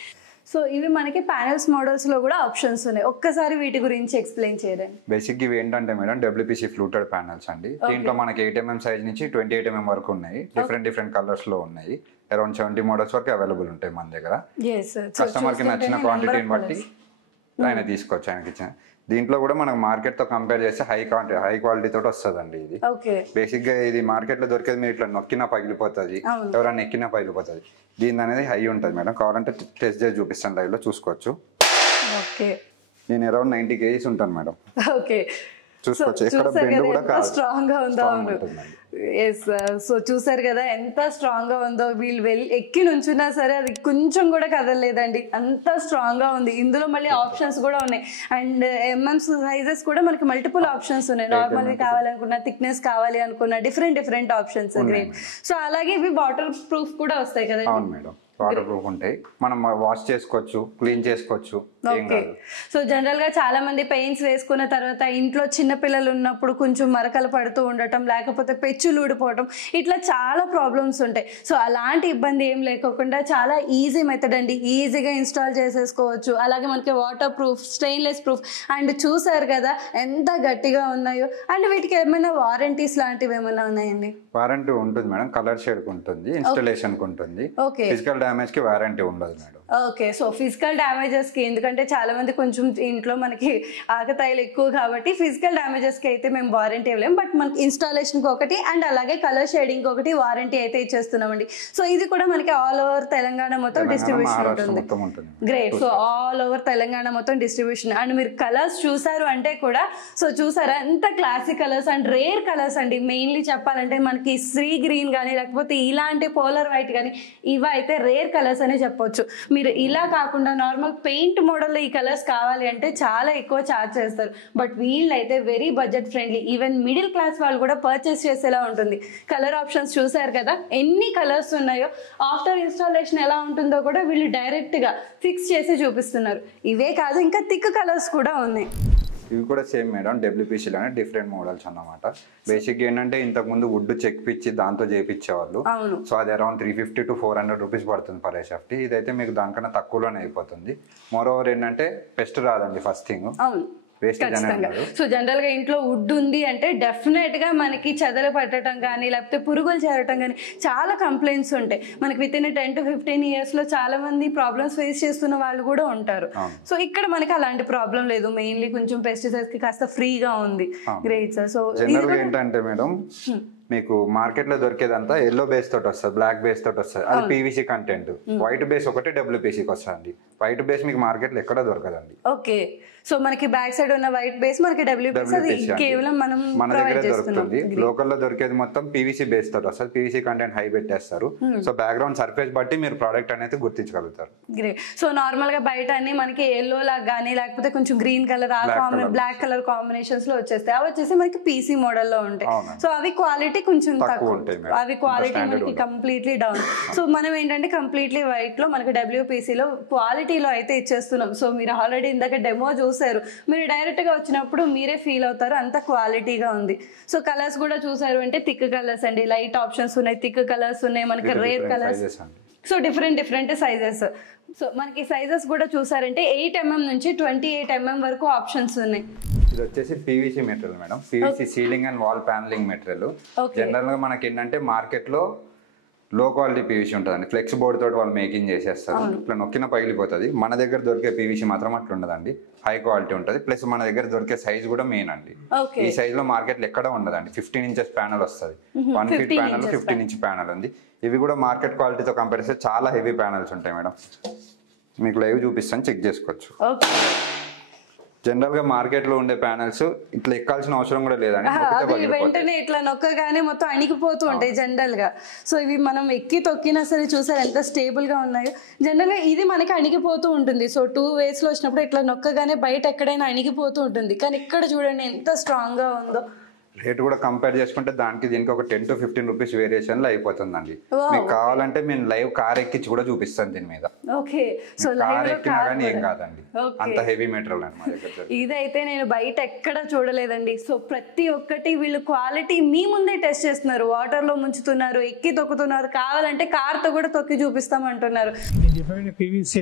సో ఇవి మనకి ప్యానెల్స్ మోడల్స్ లో కూడా ఆప్షన్స్ ఉన్నాయి. ఒక్కసారి వీటి గురించి ఎక్స్ప్లెయిన్ చేయండి. బేసిక్ ఇవి ఏంటంటే మేడం WPC ఫ్లూటెడ్ ప్యానెల్స్ అండి. దీంట్లో మనకి 8 mm సైజ్ నుంచి 28 mm వరకు ఉన్నాయి. డిఫరెంట్ కలర్స్ లో ఉన్నాయి. అరౌండ్ 70 మోడల్స్ వరకు అవైలబుల్ ఉంటాయి మన దగ్గర. కస్టమర్ కి నచ్చిన క్వాంటిటీని బట్టి ఆయన తీసుకోవచ్చు, ఆయనకి ఇచ్చిన. దీంట్లో కూడా మనకు మార్కెట్ తో కంపేర్ చేస్తే హై క్వాలిటీ తోటి వస్తుందండి. ఇది బేసిక్ గా ఇది మార్కెట్ లో దొరికేది మీరు ఇట్లా నొక్కినా పగిలిపోతుంది, ఎవరైనా ఎక్కినా పగిలిపోతుంది. దీని అనేది హై ఉంటుంది మేడం. కావాలంటే టెస్ట్ చేసి చూపిస్తాను, లైవ్ లో చూసుకోవచ్చు. నేను అరౌండ్ 90 kgs ఉంటాను మేడం. చూసుకోవచ్చు. ఇక్కడ బెండ్ కూడా కాదు, స్ట్రాంగ్ గా ఉంటుంది. ఎస్. సో చూసారు కదా ఎంత స్ట్రాంగ్ గా ఉందో. వీళ్ళు ఎక్కి నుంచున్నా సరే అది కొంచెం కూడా కదలలేదండి, అంత స్ట్రాంగ్ గా ఉంది. ఇందులో మళ్ళీ ఆప్షన్స్ కూడా ఉన్నాయి. అండ్ సైజెస్ కూడా మనకి మల్టిపుల్ ఆప్షన్స్ ఉన్నాయి. నార్మల్ కావాలనుకున్నా, థిక్నెస్ కావాలి అనుకున్నా, డిఫరెంట్ ఆప్షన్స్. గ్రేట్. సో అలాగే ఇవి వాటర్ ప్రూఫ్ కూడా వస్తాయి కదా? అవును మేడం, వాటర్ ప్రూఫ్ ఉంటాయి. మనం వాష్ చేసుకోవచ్చు, క్లీన్ చేసుకోవచ్చు. ఓకే. సో జనరల్ గా చాలా మంది పెయింట్స్ వేసుకున్న తర్వాత ఇంట్లో చిన్న పిల్లలు ఉన్నప్పుడు కొంచెం మరకలు పడుతూ ఉండటం, లేకపోతే పెచ్చులు ఊడిపోవటం, ఇట్లా చాలా ప్రాబ్లమ్స్ ఉంటాయి. సో అలాంటి ఇబ్బంది ఏం లేకోకుండా చాలా ఈజీ మెథడ్ అండి, ఈజీగా ఇన్స్టాల్ చేసేసుకోవచ్చు. అలాగే మనకి water proof, stainless proof. And చూసారు కదా ఎంత గట్టిగా ఉన్నాయో. అండ్ వీటికి ఏమైనా వారంటీస్ లాంటివి ఏమైనా ఉన్నాయండి? వారంటీ ఉంటుంది మేడం, కలర్ షేడ్ కి ఉంటుంది, ఇన్స్టాలేషన్ కి ఉంటుంది. ఫిజికల్ డ్యామేజ్ కి వారంటీ ఉండదు madam. Okay. So physical damages కి, ఎందుకంటే చాలా మంది కొంచెం ఇంట్లో మనకి ఆకతాయిలు ఎక్కువ కాబట్టి ఫిజికల్ డ్యామేజెస్ కి అయితే మేము వారంటీ ఇవ్వలేము. బట్ మనకి ఇన్స్టాలేషన్ కి ఒకటి అండ్ అలాగే కలర్ షేడింగ్ ఒకటి వారంటీ అయితే ఇచ్చేస్తున్నామండి. సో ఇది కూడా మనకి ఆల్ ఓవర్ తెలంగాణ మొత్తం డిస్ట్రిబ్యూషన్ ఉంటుంది. Great. So all over Telangana మొత్తం డిస్ట్రిబ్యూషన్. అండ్ మీరు కలర్స్ చూసారు అంటే కూడా, సో చూసారా ఎంత classic colours and rare colours అండి. మెయిన్లీ చెప్పాలంటే మనకి సీ గ్రీన్ కానీ, లేకపోతే ఇలాంటి పోలర్ వైట్ కానీ, ఇవి అయితే రేర్ కలర్స్ అనే చెప్పొచ్చు. మీరు ఇలా కాకుండా నార్మల్ పెయింట్ మోడల్లో ఈ కలర్స్ కావాలి అంటే చాలా ఎక్కువ ఛార్జ్ చేస్తారు. బట్ వీళ్ళైతే very budget friendly, even middle class వాళ్ళు కూడా పర్చేస్ చేసేలా ఉంటుంది. కలర్ ఆప్షన్స్ చూసారు కదా ఎన్ని కలర్స్ ఉన్నాయో. ఆఫ్టర్ ఇన్స్టాలేషన్ ఎలా ఉంటుందో కూడా వీళ్ళు డైరెక్ట్ గా ఫిక్స్ చేసి చూపిస్తున్నారు. ఇవే కాదు, ఇంకా థిక్ కలర్స్ కూడా ఉన్నాయి. ఇవి కూడా సేమ్ మేడం, డబ్ల్యూపీసీలోనే డిఫరెంట్ మోడల్స్ అన్నమాట. బేసిక్ ఏంటంటే ఇంతకు ముందు వుడ్ చెక్ పిచ్చి దాంతో చేయించేవాళ్ళు. సో అది అరౌండ్ 350 to 400 రూపీస్ పడుతుంది పర్ షాఫ్ట్. ఇదైతే మీకు దానికన్నా తక్కువలోనే అయిపోతుంది. మోర్ ఓవర్ ఏంటంటే పెస్ట్ రాదండి ఫస్ట్ థింగ్. సో జనరల్ గా ఇంట్లో వుడ్ ఉంది అంటే డెఫినెట్ గా మనకి చెదలు పట్టడం కానీ, లేకపోతే పురుగులు చేరటం కానీ చాలా కంప్లైంట్స్ ఉంటాయి. మనకి విత్ ఇన్ 10 to 15 years లో చాలా మంది ప్రాబ్లమ్స్ ఫేస్ చేస్తున్న వాళ్ళు కూడా ఉంటారు. సో ఇక్కడ మనకి అలాంటి ప్రాబ్లం లేదు. మెయిన్లీ కొంచెం పెస్టిసైడ్స్ కి కాస్త ఫ్రీగా ఉంది. Great sir. సో జనరల్ గా ఏంటంటే మేడం, మీకు మార్కెట్ లో దొరికేదంతా ఎల్లో బేస్ తోటి వస్తుంది, బ్లాక్ బేస్ తోటి వస్తుంది. అది పీవీసీ కంటెంట్. వైట్ బేస్ ఒకటి డబ్ల్యూపీసీకి వస్తుంది. వైట్ బేస్ మీకు మార్కెట్ లో ఎక్కడ దొరకదండి. ఓకే. సో మనకి బ్యాక్ సైడ్ ఉన్న వైట్ బేస్ మనకి డబ్ల్యూపీసీ అది కేవలం మన దగ్గర దొరుకుతుంది. లోకల్ లో దొరికేది మొత్తం పీవీసీ బేస్ తోటి వస్తుంది. పీవీసీ కంటెంట్ హై పెట్టేస్తారు. సో బ్యాక్గ్రౌండ్ సర్ఫేస్ బట్టి మీరు ప్రోడక్ట్ అనేది గుర్తించగలుగుతారు. గ్రేట్. సో నార్మల్ గా బయట అన్ని మనకి ఎల్లో లాగా కానీ, లేకపోతే కొంచెం green colour, black colour combinations లో వచ్చేస్తాయి. అవి వచ్చేసి మనకి పీసీ మోడల్ లో ఉంటాయి. సో అవి క్వాలిటీ కొంచెం తక్కువ ఉంటాయి. అవి క్వాలిటీ మనకి కంప్లీట్లీ డౌన్. సో మనం ఏంటంటే కంప్లీట్లీ వైట్ లో మనకి డబ్ల్యూపీసీలో క్వాలిటీలో అయితే ఇచ్చేస్తున్నాం. సో మీరు ఆల్రెడీ ఇందాక డెమో చూసారు. మీరు డైరెక్ట్ గా వచ్చినప్పుడు మీరే ఫీల్ అవుతారు, అంత క్వాలిటీగా ఉంది. సో కలర్స్ కూడా చూసారు అంటే థిక్ కలర్స్ అండి, లైట్ ఆప్షన్స్ ఉన్నాయి, థిక్ కలర్స్ ఉన్నాయి, మనకి rare colours. So different sizes. So మనకి సైజెస్ కూడా చూసారంటే 8mm నుంచి 28mm వరకు ఆప్షన్స్ ఉన్నాయి. ఇది వచ్చేసి PVC material madam, PVC ceiling and wall panelling material. General గా మనకి ఏంటంటే మార్కెట్ లో లో క్వాలిటీ పీవీసీ ఉంటుందండి. ఫ్లెక్స్ బోర్డ్ తోటి వాళ్ళు మేకింగ్ చేసేస్తారు, ఇట్లా నొక్కిన పగిలిపోతుంది. మన దగ్గర దొరికే పీవీసీ మాత్రం అట్లా ఉండదండి, హై క్వాలిటీ ఉంటుంది. ప్లస్ మన దగ్గర దొరికే సైజ్ కూడా మెయిన్ అండి. ఈ సైజ్ లో మార్కెట్ లో ఎక్కడ ఉండదండి. 15 inches ప్యానల్ వస్తుంది, 1 feet ప్యానల్, 15 inch ప్యానల్ ఉంది. ఇవి కూడా మార్కెట్ క్వాలిటీతో కంపేర్ చేస్తే చాలా హెవీ ప్యానల్స్ ఉంటాయి మేడం. మీకు లైవ్ చూపిస్తాను, చెక్ చేసుకోవచ్చు. జనరల్ గా మార్కెట్ లో ఉండే ప్యానల్స్ ఇట్లా ఎక్కాల్సిన అవసరం కూడా లేదండి, వెంటనే ఇట్లా నొక్కగానే మొత్తం అణిగిపోతూ ఉంటాయి జనరల్ గా. సో ఇవి మనం ఎక్కి తొక్కినా సరే చూసారు ఎంత స్టేబుల్ గా ఉన్నాయో. జనరల్ గా ఇది మనకి అణిగిపోతూ ఉంటుంది. సో 2 ways లో వచ్చినప్పుడు ఇట్లా నొక్కగానే బయట ఎక్కడైనా అణిగిపోతూ ఉంటుంది. కానీ ఇక్కడ చూడండి ఎంత స్ట్రాంగ్ గా ఉందో. రేట్ కూడా కంపేర్ చేసుకుంటే దానికి దీనికి ఒక 10 to 15 రూపీస్ వేరియేషన్ లో అయిపోతుందండి. మీకు కావాలంటే మేము లైవ్ కార్ ఎక్కించి కూడా చూపిస్తాను దీని మీద. ఓకే. సో కార్ ఎక్కినా కానీ ఏం కాదండి, అంత హెవీ మెటీరియల్ అండి మా దగ్గర. ఇదైతే నేను బయట ఎక్కడ చూడలేదండి. సో ప్రతి ఒక్కటి వీళ్ళు క్వాలిటీ మీ ముందే టెస్ట్ చేస్తున్నారు, వాటర్ లో ముంచుతున్నారు, ఎక్కి తొక్కుతున్నారు, కావాలంటే కార్ తో కూడా తొక్కి చూపిస్తామంటున్నారు. పీవీసీ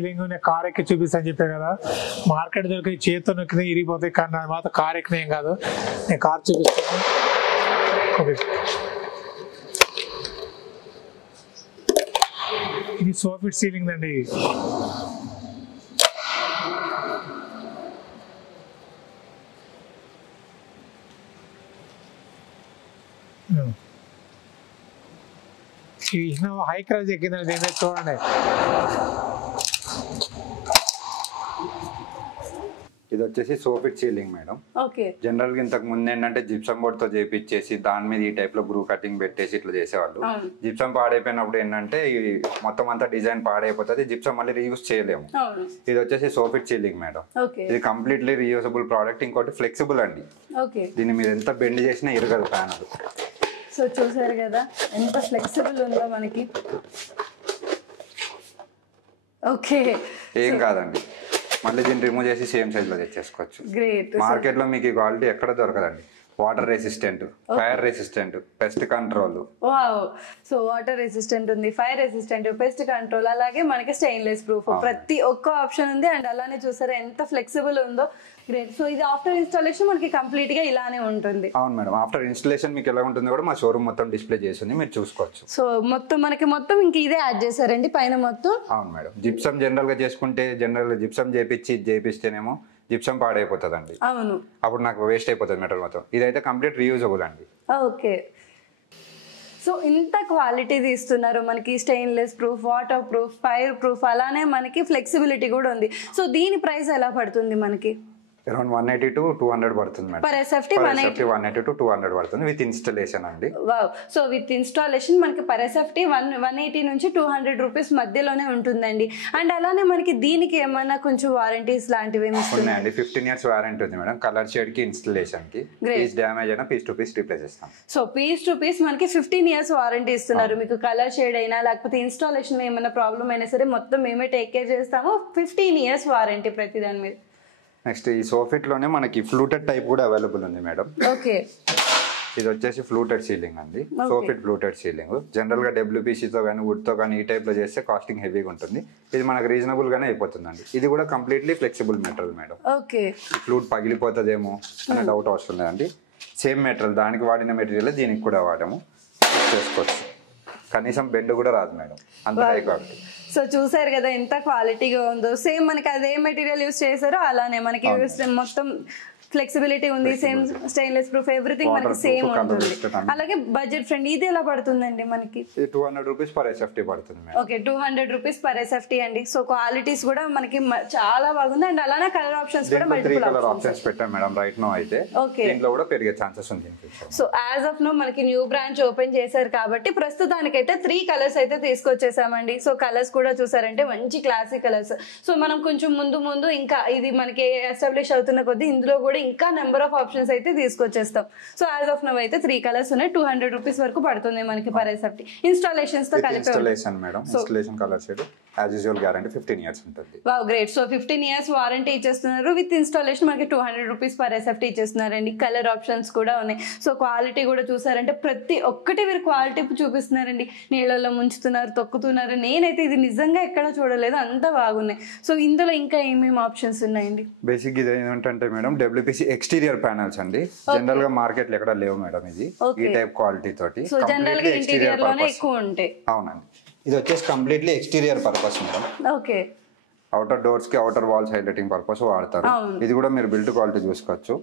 కార్ ఎక్కి చూపిస్తాను చెప్పాను కదా, మార్కెట్ దొరికి చేతితో నొక్కినా ఇరిగిపోతాయి, కానీ నా మాత్రం కార్ ఎక్కినా ఏం కాదు. నేను కార్ చూపిస్తాను. ఇది సోఫిట్ సీలింగ్ అండి. హై క్రాస్ ఎక్కిందండి, దీని చూడండి. ఇది వచ్చేసి soffit ceiling madam. Okay. General గా ఇంతకు ముందు ఏంటంటే జిప్సం బోర్డ్ తో చేపించేసి దాని మీద ఈ టైప్ లో గ్రూ కటింగ్ పెట్టేసి ఇట్లా చేసేవాళ్ళు. జిప్సం పాడైపోయినప్పుడు ఏంటంటే ఈ మొత్తం అంతా డిజైన్ పాడైపోతుంది, జిప్సం మళ్ళీ రీయూజ్ చేయలేము. ఇది వచ్చేసి సోఫిట్ సీలింగ్ మేడం. ఇది కంప్లీట్లీ రీయూజబుల్ ప్రోడక్ట్. ఇంకోటి ఫ్లెక్సిబుల్ అండి. దీన్ని మీరు ఎంత బెండ్ చేసినా ఇరగదు ప్యానల్. సో చూసారు కదా ఎంత ఫ్లెక్సిబుల్ ఉందో మనకి. ఓకే, ఏం కాదండి, మళ్ళీ దీన్ని రిమూవ్ చేసి సేమ్ సైజ్ లో తెచ్చేసుకోవచ్చు. గ్రేట్. మార్కెట్ లో మీకు ఈ క్వాలిటీ ఎక్కడ దొరకదండి. Water resistant, fire resistant, pest control. Wow. So water resistant ఉంది, ఫైర్ రెసిస్టెంట్, పెస్ట్ కంట్రోల్, అలాగే మనకి స్టెయిన్లెస్ ప్రూఫ్, ప్రతి ఒక్క ఆప్షన్ ఉంది. అండ్ అలానే చూసారా ఎంత ఫ్లెక్సిబుల్ ఉందో. గ్రేట్. సో ఇది ఆఫ్టర్ ఇన్స్టాలేషన్ మనకి కంప్లీట్ గా ఇలానే ఉంటుంది. అవును మేడం, ఆఫ్టర్ ఇన్స్టాలేషన్ మీకు ఎలా ఉంటుంది కూడా మా షోరూమ్ మొత్తం డిస్ప్లే చేసింది, మీరు చూసుకోవచ్చు. సో మొత్తం ఇంక ఇదే యాడ్ చేశారండి పైన మొత్తం. అవును మేడం. జిప్సం జనరల్ గా చేసుకుంటే జిప్సం చేపిస్తేనేమో జిప్సం పాడైపోతుందండి. అవును, అప్పుడు నాకు వేస్ట్ అయిపోతుంది మెటీరియల్ మొత్తం. ఇదైతే కంప్లీట్ రీయూజబుల్ అండి. ఓకే. సో ఇంత క్వాలిటీ తీస్తున్నారు మనకి, stainless proof, water proof, fire proof, అలానే మనకి ఫ్లెక్సిబిలిటీ కూడా ఉంది. సో దీని ప్రైస్ ఎలా పడుతుంది మనకి? అరౌండ్ 180 to 200 పడుతుంది మేడం. పర్ ఎస్ఎఫ్టీ 180 to 200 పడుతుంది విత్ ఇన్స్టాలేషన్ అండి. వావ్. సో విత్ ఇన్స్టాలేషన్ మనకి పర్ ఎస్ఎఫ్టీ 180 నుంచి 200 రూపీస్ మధ్యలోనే ఉంటుందండి. అండ్ అలానే మనకి దీనికి ఏమన్నా కొంచెం వారంటీస్ లాంటివి ఉన్నాయండి. 15 years వారంటీ ఉంది మేడం. కలర్ షేడ్ కి, ఇన్స్టాలేషన్ కి. పీస్ డ్యామేజ్ అయినా పీస్ టు పీస్ రీప్లేస్ చేస్తాం. సో పీస్ టు పీస్ మనకి 15 years వారంటీ ఇస్తున్నారు. మీకు కలర్ షేడ్ అయినా లేకపోతే ఇన్స్టాలేషన్ ఏమైనా ప్రాబ్లం అయినా సరే మొత్తం మేమే టేక్ కేర్ చేస్తాము. 15 years వారంటీ ప్రతి దాని మీద. నెక్స్ట్ ఈ సోఫిట్ లోనే మనకి ఫ్లూటెడ్ టైప్ కూడా అవైలబుల్ ఉంది మేడం. ఓకే. ఇది వచ్చేసి ఫ్లూటెడ్ సీలింగ్ అండి. Soffit fluted ceiling. జనరల్ గా WPC తో కానీ వుడ్ తో కానీ ఈ టైప్ లో చేస్తే కాస్టింగ్ హెవీగా ఉంటుంది. ఇది మనకు రీజనబుల్ గానే అయిపోతుందండి. ఇది కూడా completely flexible material madam. Okay. Flute పగిలిపోతుందేమో అనే డౌట్ అవసరం లేదండి. సేమ్ మెటీరియల్, దానికి వాడిన మెటీరియల్ దీనికి కూడా వాడాము, చేసుకోవచ్చు. కనీసం బెండ్ కూడా రాదు మేడం, అంత హై క్వాలిటీ. సో చూసారు కదా ఎంత క్వాలిటీగా ఉందో. సేమ్ మనకి అదే మెటీరియల్ యూస్ చేశారో అలానే మనకి మొత్తం ఫ్లెక్సిబిలిటీ ఉంది. సేమ్ స్టెయిన్లెస్ ప్రూఫ్, ఎవ్రీథింగ్ మనకి సేమ్ ఉంటుంది. అలాగే బడ్జెట్ ఫ్రెండ్. ఇది ఎలా పడుతుందండి మనకి? 200 రూపీస్ పర్ ఎస్ఎఫ్టీ పడుతుంది. ఓకే, 200 రూపీస్ పర్ ఎస్ఎఫ్టీ అండి. సో క్వాలిటీస్ కూడా మనకి చాలా బాగుంది. అండ్ అలానే కలర్ ఆప్షన్స్ కూడా మల్టిపుల్ కలర్ ఆప్షన్స్ పెట్టాం మేడం రైట్ నో. అయితే దీంట్లో కూడా పెరిగే ఛాన్సెస్ ఉంది. సో యాజ్ ఆఫ్ నో మనకి న్యూ బ్రాంచ్ ఓపెన్ చేశారు కాబట్టి ప్రస్తుతానికైతే 3 కలర్స్ అయితే తీసుకొచ్చేసామండి. సో కలర్స్ కూడా చూసారంటే మంచి క్లాసిక్ కలర్స్. సో మనం కొంచెం ముందు ఇంకా ఇది మనకి ఎస్టాబ్లిష్ అవుతున్న కొద్దీ ఇందులో కూడా ఇంకా నెంబర్ ఆఫ్ ఆప్షన్స్ అయితే తీసుకొచ్చేస్తాం. సో యాజ్ ఆఫ్ నో అయితే 3 కలర్స్ ఉన్నాయి. 200 రూపీస్ వరకు పడుతుంది మనకి పర్ ఎస్ఎఫ్టీ. ఇన్స్టాలేషన్స్ తో కలిపి installation madam. Installation colour shade as usual guarantee 15 years ఉంటుంది. Wow, great. So 15 years warranty ఇచ్చేస్తున్నారు. విత్ ఇన్స్టాలేషన్ మనకి 200 రూపీస్ పర్ ఎస్ఎఫ్టీ ఇచ్చేస్తున్నారండి. కలర్ ఆప్షన్స్ కూడా ఉన్నాయి. సో క్వాలిటీ కూడా చూసారంటే ప్రతి ఒక్కటి మీరు క్వాలిటీ చూపిస్తున్నారండి. నీళ్ళలో ముంచుతున్నారు, తొక్కుతున్నారు. నేనైతే ఇది నిజంగా ఎక్కడ చూడలేదు, అంత బాగున్నాయి. సో ఇందులో ఇంకా ఏమేమి ఆప్షన్స్ ఉన్నాయండి? బేసిక్ ఇది ఏంటంటే మేడం WPC ఎక్స్టీరియర్ ప్యానల్స్ అండి. జనరల్ గా మార్కెట్ లో ఎక్కడ లేవు మేడం ఇది ఈ టైప్ క్వాలిటీ తోటి. సో జనరల్ గా ఇంటీరియర్ లోనే ఎక్కువ ఉంటాయి. అవునండి. ఇది వచ్చేసి completely exterior purpose madam. Okay. Outer doors కి, అవుటర్ వాల్స్ హైలైటింగ్ పర్పస్ వాడతారు. ఇది కూడా మీరు బిల్డ్ క్వాలిటీ చూసుకోవచ్చు.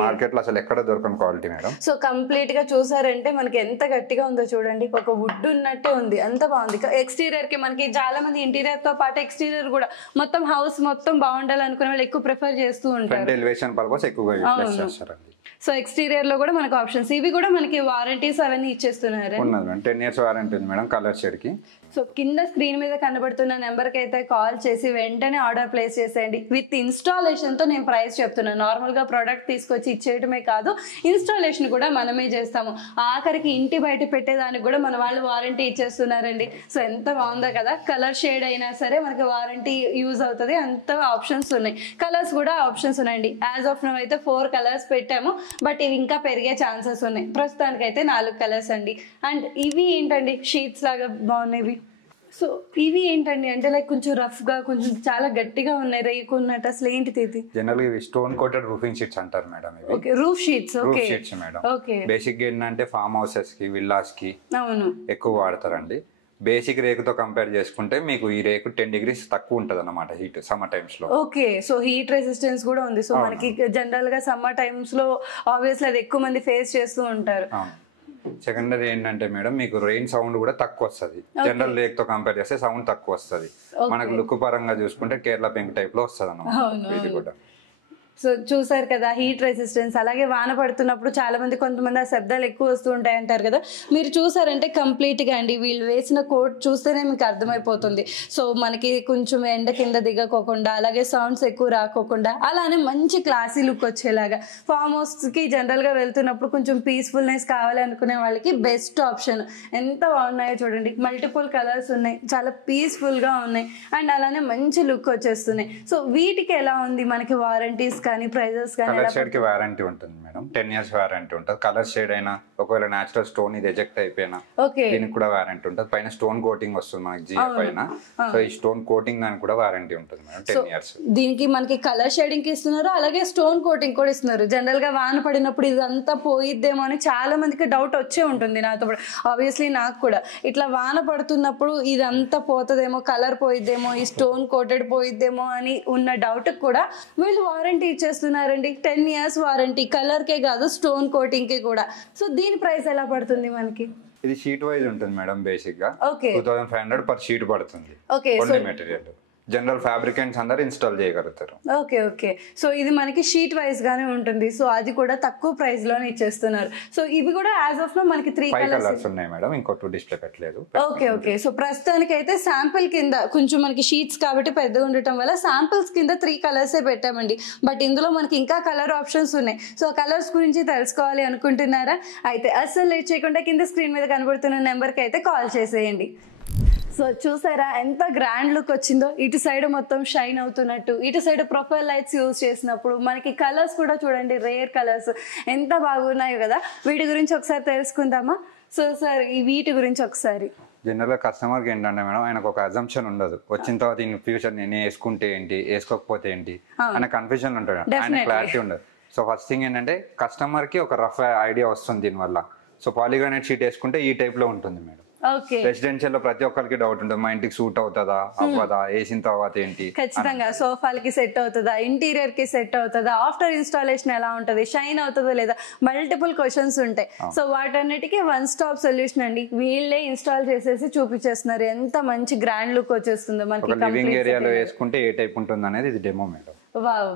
మార్కెట్ లో అసలు ఎక్కడ దొరకని క్వాలిటీ మేడం. సో కంప్లీట్ గా చూసారంటే మనకి ఎంత గట్టిగా ఉందో చూడండి. ఒక వుడ్ ఉన్నట్టే ఉంది, అంత బాగుంది. ఎక్స్టీరియర్ కి మనకి చాలా మంది ఇంటీరియర్ తో పాటు ఎక్స్టీరియర్ కూడా మొత్తం హౌస్ మొత్తం బాగుండాలనుకునే వాళ్ళు ఎక్కువ ప్రిఫర్ చేస్తూ ఉంటారు. ఎలివేషన్ పర్పస్ ఎక్కువగా యూస్ చేస్తారండి. సో ఎక్స్టీరియర్ లో కూడా మనకు ఆప్షన్స్ ఇవి కూడా మనకి వారంటీస్ అవన్నీ ఇచ్చేస్తున్నారు. ఉన్నది మేడం, 10 years వారంటీ ఉంది మేడం కలర్ షేడ్ కి. సో కింద స్క్రీన్ మీద కనబడుతున్న నెంబర్ కి అయితే కాల్ చేసి వెంటనే ఆర్డర్ ప్లేస్ చేసేయండి. విత్ ఇన్స్టాలేషన్ తో నేను ప్రైస్ చెప్తున్నాను. నార్మల్ గా ప్రోడక్ట్ తీసుకొచ్చి ఇచ్చేయటమే కాదు, ఇన్స్టాలేషన్ కూడా మనమే చేస్తాము. ఆఖరికి ఇంటి బయట పెట్టేదానికి కూడా మన వాళ్ళు వారంటీ ఇచ్చేస్తున్నారండి. సో ఎంత బాగుందో కదా. కలర్ షేడ్ అయినా సరే మనకి వారంటీ యూజ్ అవుతుంది. అంత ఆప్షన్స్ ఉన్నాయి. కలర్స్ కూడా ఆప్షన్స్ ఉన్నాయండి. యాజ్ ఆఫ్ నౌ అయితే 4 కలర్స్ పెట్టాము, బట్ ఇవి ఇంకా పెరిగే ఛాన్సెస్ ఉన్నాయి. ప్రస్తుతానికి అయితే 4 కలర్స్ అండి. అండ్ ఇవి ఏంటండి షీట్స్ లాగా బాగున్నాయి. సో ఇవి ఏంటండి అంటే లైక్ కొంచెం రఫ్ గా, కొంచెం చాలా గట్టిగా ఉన్నాయి, రేకున్నట్టు. అసలు ఏంటిది ఇది? జనరల్ గా స్టోన్ కోటెడ్ రూఫింగ్ షీట్స్ అంటారు madam. Okay, roof sheets. Okay, roof sheets madam. Okay. Basic ఏంటంటే ఫామ్ హౌసెస్ కి, విల్లాస్ కి అవును ఎక్కువ వాడతారండి. బేసిక్ రేకుతో కంపేర్ చేసుకుంటే మీకు ఈ రేకు 10 degrees తక్కువ ఉంటది అన్నమాట హీట్ సమ్మర్ టైమ్స్ లో. ఓకే. సో హీట్ రెసిస్టెన్స్ కూడా ఉంది. సో మనకి జనరల్ గా సమ్మర్ టైమ్స్ లో ఆబ్వియస్లీ అది ఎక్కువ మంది ఫేస్ చేస్తూ ఉంటారు. సెకండరీ ఏంటంటే మేడం మీకు రెయిన్ సౌండ్ కూడా తక్కువ వస్తుంది. జనరల్ రేక్ తో కంపేర్ చేస్తే సౌండ్ తక్కువ వస్తుంది. మనకు లుక్ పరంగా చూసుకుంటే కేరళ పెంక్ టైప్ లో వస్తుంది అన్నమాట ఇది కూడా. సో చూసారు కదా హీట్ రెసిస్టెన్స్, అలాగే వాన పడుతున్నప్పుడు చాలా మంది కొంతమంది ఆ శబ్దాలు ఎక్కువ వస్తూ ఉంటాయి అంటారు కదా, మీరు చూసారంటే కంప్లీట్గా అండి వీళ్ళు వేసిన కోట్ చూస్తేనే మీకు అర్థమైపోతుంది. సో మనకి కొంచెం ఎండ కింద దిగకోకుండా, అలాగే సౌండ్స్ ఎక్కువ రాకోకుండా, అలానే మంచి క్లాసీ లుక్ వచ్చేలాగా ఫామ్ హౌస్కి జనరల్గా వెళ్తున్నప్పుడు కొంచెం పీస్ఫుల్నెస్ కావాలి అనుకునే వాళ్ళకి బెస్ట్ ఆప్షన్. ఎంత బాగున్నాయో చూడండి, మల్టిపుల్ కలర్స్ ఉన్నాయి, చాలా పీస్ఫుల్గా ఉన్నాయి అండ్ అలానే మంచి లుక్ వచ్చేస్తున్నాయి. సో వీటికి ఎలా ఉంది మనకి వారంటీస్ కానీ ప్రైజెస్ కానీ? కలర్ షేడ్ కి వారంటీ ఉంటుంది మేడం, 10 years వారంటీ ఉంటుంది. కలర్ షేడ్ అయినా ఒకవేళ నేచురల్ స్టోన్ ఇది ఎజెక్ట్ అయిపోయినా దీనికి కూడా వారంటీ ఉంటుంది. పైన స్టోన్ కోటింగ్ వస్తుంది మనకి జియో పైన, సో ఈ స్టోన్ కోటింగ్ దానికి కూడా వారంటీ ఉంటుంది మేడం 10 years. దీనికి మనకి కలర్ షేడింగ్ కి ఇస్తున్నారు, అలాగే స్టోన్ కోటింగ్ కూడా ఇస్తున్నారు. జనరల్ గా వాన పడినప్పుడు ఇదంతా పోయిద్దేమో అని చాలా మందికి డౌట్ వచ్చే ఉంటుంది, నాతో ఆబ్వియస్లీ నాకు కూడా. ఇట్లా వాన పడుతున్నప్పుడు ఇదంతా పోతుందేమో, కలర్ పోయిద్దేమో, ఈ స్టోన్ కోటెడ్ పోయిద్దేమో అని ఉన్న డౌట్ కూడా వీళ్ళు వారంటీ ఇచ్చేస్తున్నారండి. 10 years వారంటీ, కలర్ కే కాదు స్టోన్ కోటింగ్ కి కూడా. సో దీని ప్రైస్ ఎలా పడుతుంది మనకి? ఇది షీట్ వైజ్ ఉంటుంది మేడం, బేసిక్ గా 2500 per షీట్ పడుతుంది. మెటీరియల్ జనరల్ ఫ్యాబ్రికెంట్స్ అందరు ఇన్స్టాల్ చేయగలుగుతారు. Okay okay. సో ఇది మనకి షీట్ వైజ్ గానే ఉంటుంది, సో అది కూడా తక్కువ ప్రైస్ లోనే ఇచ్చేస్తున్నారు. సో ఇవి కూడా యాజ్ ఆఫ్ నో మనకి 3 కలర్స్ ఉన్నాయి మేడం, ఇంకో 2 డిస్ప్లే పెట్టలేదు. Okay okay. సో ప్రస్తుతానికి అయితే శాంపిల్ కింద కొంచెం మనకి షీట్స్ కాబట్టి పెద్దగా ఉండటం వల్ల శాంపిల్స్ కింద 3 కలర్సే పెట్టామండి. బట్ ఇందులో మనకి ఇంకా కలర్ ఆప్షన్స్ ఉన్నాయి. సో కలర్స్ గురించి తెలుసుకోవాలి అనుకుంటున్నారా? అయితే అస్సలు లేట్ చేయకుండా కింద స్క్రీన్ మీద కనబడుతున్న నెంబర్కి అయితే కాల్ చేసేయండి. సో చూసారా ఎంత గ్రాండ్ లుక్ వచ్చిందో, ఇటు సైడ్ మొత్తం షైన్ అవుతున్నట్టు, ఇటు సైడ్ ప్రొఫైల్ లైట్స్ యూజ్ చేసినప్పుడు మనకి కలర్స్ కూడా చూడండి, రేర్ కలర్స్ ఎంత బాగున్నాయో కదా. వీటి గురించి ఒకసారి తెలుసుకుందామా? సో సార్ ఈ వీటి గురించి ఒకసారి. జనరల్ గా కస్టమర్ కి ఏంటంటే మేడం, ఆయనకు ఒక అజంప్షన్ ఉండదు, వచ్చిన తర్వాత ఇన్ ఫ్యూచర్ నేను వేసుకుంటే ఏంటి, వేసుకోకపోతే ఏంటి అనే కన్ఫ్యూజన్ ఉంటుంది, ఆయన క్లారిటీ ఉండదు. సో ఫస్ట్ థింగ్ ఏంటంటే కస్టమర్ కి ఒక రఫ్ ఐడియా వస్తుంది దీనివల్ల. సో పాలిగ్రానైట్ షీట్ వేసుకుంటే ఈ టైప్ లో ఉంటుంది మేడం. రెసిడెన్షియల్ లో ప్రతి ఒక్కరికి డౌట్ ఉంటుంది, మా ఇంటికి సూట్ అవుతుందా అవ్వదా, వేసిన తర్వాత ఏంటి, ఖచ్చితంగా సోఫాలకి సెట్ అవుతుందా, ఇంటీరియర్ కి సెట్ అవుతుందా, ఆఫ్టర్ ఇన్స్టాలేషన్ ఎలా ఉంటుంది, షైన్ అవుతుందా లేదా, మల్టిపుల్ క్వశ్చన్స్ ఉంటాయి. సో వాటన్నిటికీ 1 stop సొల్యూషన్ అండి. వీళ్ళే ఇన్స్టాల్ చేసేసి చూపించేస్తున్నారు, ఎంత మంచి గ్రాండ్ లుక్ వచ్చేస్తుందో మనకి. లివింగ్ ఏరియాలో వేసుకుంటే ఏ టైప్ ఉంటుంది అనేది ఇది డెమో మేడం. వావ్.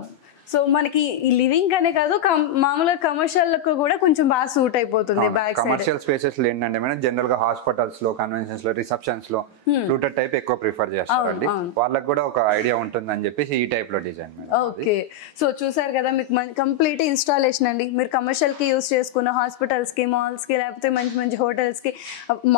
సో మనకి ఈ లివింగ్ అనే కాదు, మామూలుగా కమర్షియల్ కూడా కొంచెం బాగా సూట్ అయిపోతుంది. కమర్షియల్ స్పేసెస్ లో ఏంటంటే మేడం, జనరల్ గా హాస్పిటల్స్ లో, కన్వెన్షన్స్ లో, రిసెప్షన్స్ లో ఫ్లూటెడ్ టైప్ ఎక్కువ ప్రిఫర్ చేస్తారండి. వాళ్ళకి కూడా ఒక ఐడియా ఉంటుంది అని చెప్పేసి ఈ టైప్ లో డిజైన్ మేడం. ఓకే. సో చూసారు కదా మీకు కంప్లీట్ ఇన్స్టాలేషన్ అండి. మీరు కమర్షియల్ కి యూస్ చేసుకున్న హాస్పిటల్స్ కి, మాల్స్ కి, లేకపోతే మంచి మంచి హోటల్స్ కి,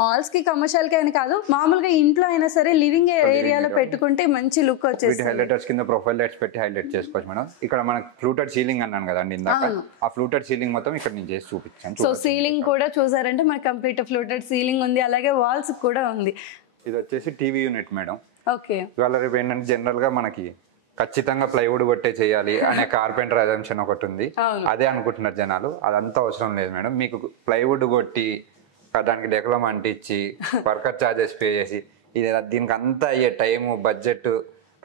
మాల్స్ కి, కమర్షియల్ కి అని కాదు, మామూలుగా ఇంట్లో అయినా సరే లివింగ్ ఏరియాలో పెట్టుకుంటే మంచి లుక్ వచ్చేసి హైలైటర్స్ కింద ప్రొఫైల్ లైట్స్ పెట్టి హైలైట్ చేసుకోవచ్చు మేడం. ఇక్కడ మనకి ఫ్లూటెడ్ సీలింగ్ అన్నాను కదండి ఇందాక, ఆ ఫ్లూటెడ్ సీలింగ్ మొత్తం ఇక్కడ నేను చేసి చూపించాను. సో సీలింగ్ కూడా చూసారంటే మనకి కంప్లీట్ ఫ్లూటెడ్ సీలింగ్ ఉంది, అలాగే వాల్స్ కూడా ఉంది. ఇది వచ్చేసి టీవీ యూనిట్ మేడం. ఓకే. ఇవాళ రేపు ఏంటంటే జనరల్ గా మనకి ఖచ్చితంగా ప్లైవుడ్ కొట్టే చేయాలి అనే కార్పెంటర్ అజంప్షన్ ఒకటి ఉంది, అదే అనుకుంటున్నారు జనాలు. అదంతా అవసరం లేదు మేడం. మీకు ప్లైవుడ్ కొట్టి దానికి డెకలం అంటించి వర్కర్ చార్జెస్ పే చేసి ఇది దీనికి అంతా అయ్యే టైము, బడ్జెట్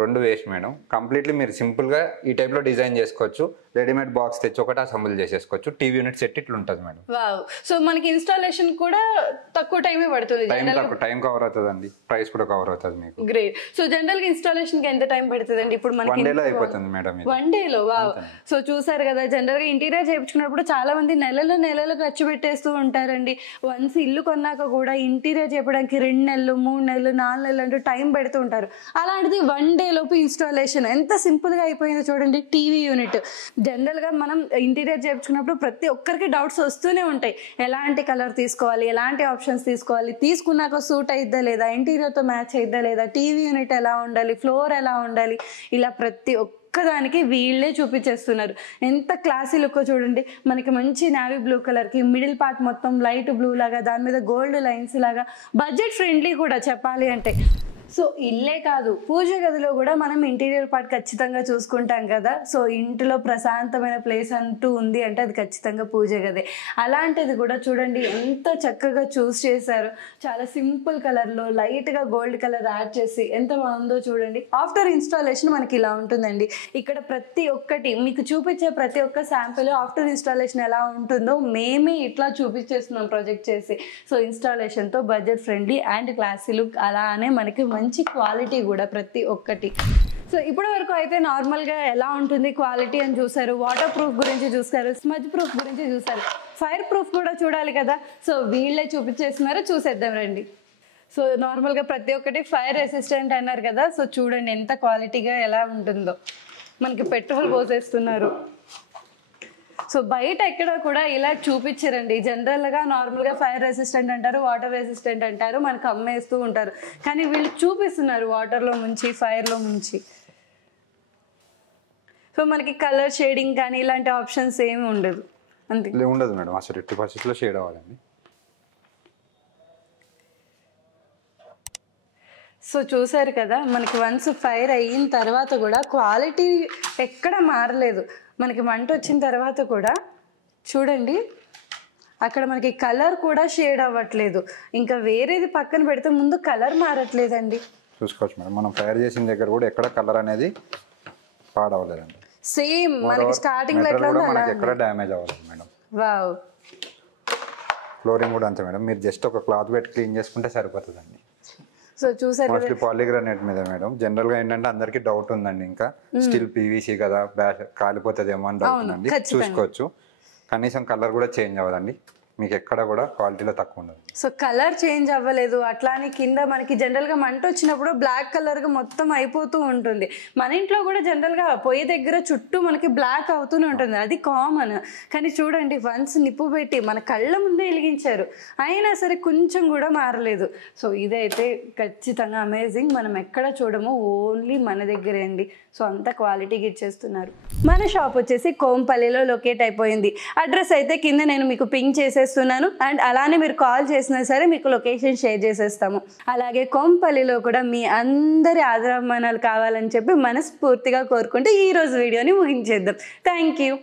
రెండు వేస్ట్ మేడం. కంప్లీట్లీ మీరు సింపుల్ గా ఈ టైప్ లో డిజైన్ చేసుకోవచ్చు. రెడీమేడ్ బాక్స్ తెచ్చి ఒకటి అసెంబుల్ చేసేసుకోవచ్చు. టీవీ యూనిట్ సెట్ ఇట్లా ఉంటుంది మేడం. వావ్. సో మనకి ఇన్స్టాలేషన్ కూడా తక్కువ టైమే పడుతుంది. టైం కవర్ అవుతుందండి, ప్రైస్ కూడా కవర్ అవుతుంది మీకు. గ్రేట్. సో జనరల్ గా ఇన్స్టాలేషన్ కి ఎంత టైం పడుతుందండి? ఇప్పుడు మనకి 1 day అయిపోతుంది మేడం. 1 day లో. వావ్. సో చూసారు కదా, జనరల్ గా ఇంటీరియర్ చేయించుకున్నప్పుడు చాలా మంది నెలలు ఖర్చు పెట్టేస్తూ ఉంటారండి. వన్స్ ఇల్లు కొన్నాక కూడా ఇంటీరియర్ చేయడానికి 2 నెలలు, 3 నెలలు, 4 నెలలు అంటూ టైం పెడుతూ ఉంటారు. అలాంటిది 1 day లోపు ఇన్స్టాలేషన్ ఎంత సింపుల్ గా అయిపోయిందో చూడండి. టీవీ యూనిట్ జనరల్ గా మనం ఇంటీరియర్ చేయించుకున్నప్పుడు ప్రతి ఒక్కరికి డౌట్స్ వస్తూనే ఉంటాయి, ఎలాంటి కలర్ తీసుకోవాలి, ఎలాంటి ఆప్షన్స్ తీసుకోవాలి, తీసుకున్నాక సూట్ అయిద్దా లేదా, ఇంటీరియర్ తో మ్యాచ్ అయిద్దా లేదా, టీవీ యూనిట్ ఎలా ఉండాలి, ఫ్లోర్ ఎలా ఉండాలి, ఇలా ప్రతి ఒక్కదానికి వీళ్ళే చూపించేస్తున్నారు. ఎంత క్లాసీ లుక్ చూడండి. మనకి మంచి నావీ బ్లూ కలర్ కి మిడిల్ పార్ట్ మొత్తం లైట్ బ్లూ లాగా, దాని మీద గోల్డ్ లైన్స్ లాగా, బడ్జెట్ ఫ్రెండ్లీ కూడా చెప్పాలి అంటే. సో ఇల్లే కాదు, పూజ గదిలో కూడా మనం ఇంటీరియర్ పార్ట్ ఖచ్చితంగా చూసుకుంటాం కదా. సో ఇంటిలో ప్రశాంతమైన ప్లేస్ అంటూ ఉంది అంటే అది ఖచ్చితంగా పూజ గదే. అలాంటిది కూడా చూడండి ఎంత చక్కగా చూస్ చేశారు. చాలా సింపుల్ కలర్లో లైట్గా గోల్డ్ కలర్ యాడ్ చేసి ఎంత బాగుందో చూడండి. ఆఫ్టర్ ఇన్స్టాలేషన్ మనకి ఇలా ఉంటుందండి. ఇక్కడ ప్రతి ఒక్కటి మీకు చూపించే ప్రతి ఒక్క శాంపిల్ ఆఫ్టర్ ఇన్స్టాలేషన్ ఎలా ఉంటుందో మేమే ఇట్లా చూపించేస్తున్నాం ప్రొజెక్ట్ చేసి. సో ఇన్స్టాలేషన్తో budget friendly and classy look, అలానే మనకి మంచి క్వాలిటీ కూడా ప్రతి ఒక్కటి. సో ఇప్పటి వరకు అయితే నార్మల్గా ఎలా ఉంటుంది క్వాలిటీ అని చూసారు, వాటర్ ప్రూఫ్ గురించి చూసారు, స్మజ్ ప్రూఫ్ గురించి చూసారు, ఫైర్ ప్రూఫ్ కూడా చూడాలి కదా. సో వీళ్ళే చూపించేస్తున్నారు, చూసేద్దాం రండి. సో నార్మల్గా ప్రతి ఒక్కటి ఫైర్ రెసిస్టెంట్ అన్నారు కదా. సో చూడండి ఎంత క్వాలిటీగా ఎలా ఉంటుందో. మనకి పెట్రోల్ పోసేస్తున్నారు. సో బయట ఎక్కడ కూడా ఇలా చూపించారండి. జనరల్గా నార్మల్గా ఫైర్ రెసిస్టెంట్ అంటారు, వాటర్ రెసిస్టెంట్ అంటారు, మనకు అమ్మేస్తూ ఉంటారు. కానీ వీళ్ళు చూపిస్తున్నారు వాటర్లో ముంచి, ఫైర్లో ముంచి. సో మనకి కలర్ షేడింగ్ కానీ ఇలాంటి ఆప్షన్స్ ఏమి ఉండదు. అంతే ఉండదు మేడం, అసలు 80% షేడ్ అవ్వాలండి. సో చూసారు కదా, మనకి వన్స్ ఫైర్ అయిన తర్వాత కూడా క్వాలిటీ ఎక్కడ మారలేదు. మనకి మంట వచ్చిన తర్వాత కూడా చూడండి, అక్కడ మనకి కలర్ కూడా షేడ్ అవ్వట్లేదు. ఇంకా వేరేది పక్కన పెడితే ముందు కలర్ మారట్లేదండి. చూసుకోవచ్చు మేడం, మనం ఫైర్ చేసిన దగ్గర కూడా ఎక్కడ కలర్ అనేది పాడవలేదండి. సేమ్ మనకి స్టార్టింగ్ లో ఎట్లా ఉందో అలా ఎక్కడ డ్యామేజ్ అవ్వలేదు మేడం. వావ్. ఫ్లోరింగ్ కూడా అంతే మేడం, మీరు జస్ట్ ఒక క్లాత్ పెట్టి క్లీన్ చేసుకుంటే సరిపోతుందండి. సో చూసారు మోస్ట్లీ పాలిగ్రానైట్ మీద మేడం. జనరల్ గా ఏంటంటే అందరికి డౌట్ ఉందండి, ఇంకా స్టిల్ పీవీసీ కదా కాలిపోతుందేమో అని డౌట్ ఉందండి. చూసుకోవచ్చు, కనీసం కలర్ కూడా చేంజ్ అవ్వదండి, మీకు ఎక్కడ కూడా క్వాలిటీలో తక్కువ ఉండదు. సో కలర్ చేంజ్ అవ్వలేదు. అట్లానే కింద మనకి జనరల్గా మంట వచ్చినప్పుడు బ్లాక్ కలర్గా మొత్తం అయిపోతూ ఉంటుంది. మన ఇంట్లో కూడా జనరల్గా పొయ్యి దగ్గర చుట్టూ మనకి బ్లాక్ అవుతూనే ఉంటుంది, అది కామన్. కానీ చూడండి, వన్స్ నిప్పు పెట్టి మన కళ్ళ ముందే వెలిగించారు, అయినా సరే కొంచెం కూడా మారలేదు. సో ఇదైతే ఖచ్చితంగా అమేజింగ్. మనం ఎక్కడ చూడము, ఓన్లీ మన దగ్గరే అండి. సో అంత క్వాలిటీకి ఇచ్చేస్తున్నారు. మన షాప్ వచ్చేసి కోంపల్లిలో లొకేట్ అయిపోయింది. అడ్రస్ అయితే కింద నేను మీకు పింక్ చేసేస్తున్నాను. అండ్ అలానే మీరు కాల్ చేసినా సరే మీకు లొకేషన్ షేర్ చేసేస్తాము. అలాగే కోంపల్లిలో కూడా మీ అందరి ఆదరాభిమానాలు కావాలని చెప్పి మనస్ఫూర్తిగా కోరుకుంటూ ఈరోజు వీడియోని ముగించేద్దాం. Thank you.